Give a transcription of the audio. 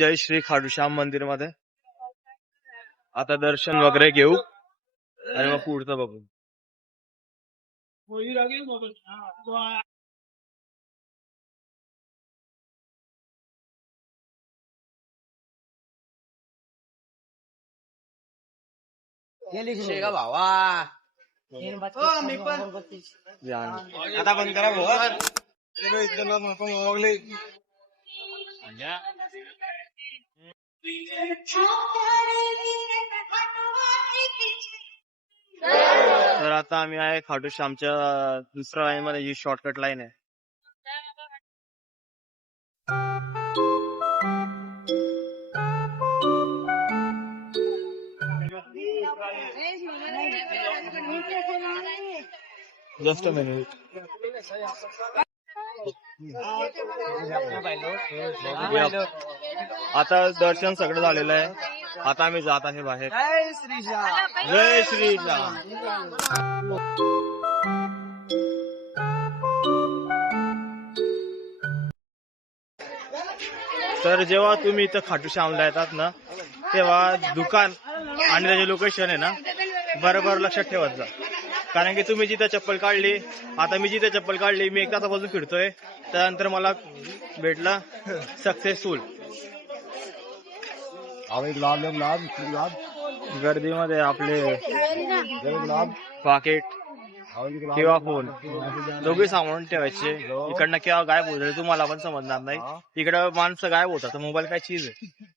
जय श्री खाटूश्याम मंदिर मध्ये आता दर्शन वगैरे घेऊ आणि मग पुढचं बघू. भावा आता बंद करा भाऊ. तर आता आम्ही आहे खाटूश्यामच्या दुसऱ्या लाईन मध्ये, ही शॉर्टकट लाईन आहे. Just a minute. आता दर्शन सगळं झालेलं आहे. आता आम्ही जात आहे बाहेर. जय श्रीराम. तर जेव्हा तुम्ही इथं खाटूश्यामला येतात ना, तेव्हा दुकान आणि त्याचे लोकेशन आहे ना बरोबर लक्षात ठेवत जा. कारण की तुम्ही जिथे चप्पल काढली, आता मी जिथे चप्पल काढली, मी एक तासापासून फिरतोय, त्यानंतर मला भेटला सक्सेसफुल. गर्दीमध्ये आपले पाकिट किंवा फोन दोघे सांभाळून ठेवायचे. इकडनं केव्हा गायब होत तुम्हाला पण समजणार नाही. इकडं माणसं गायब होतात, मोबाईल काय चीज आहे.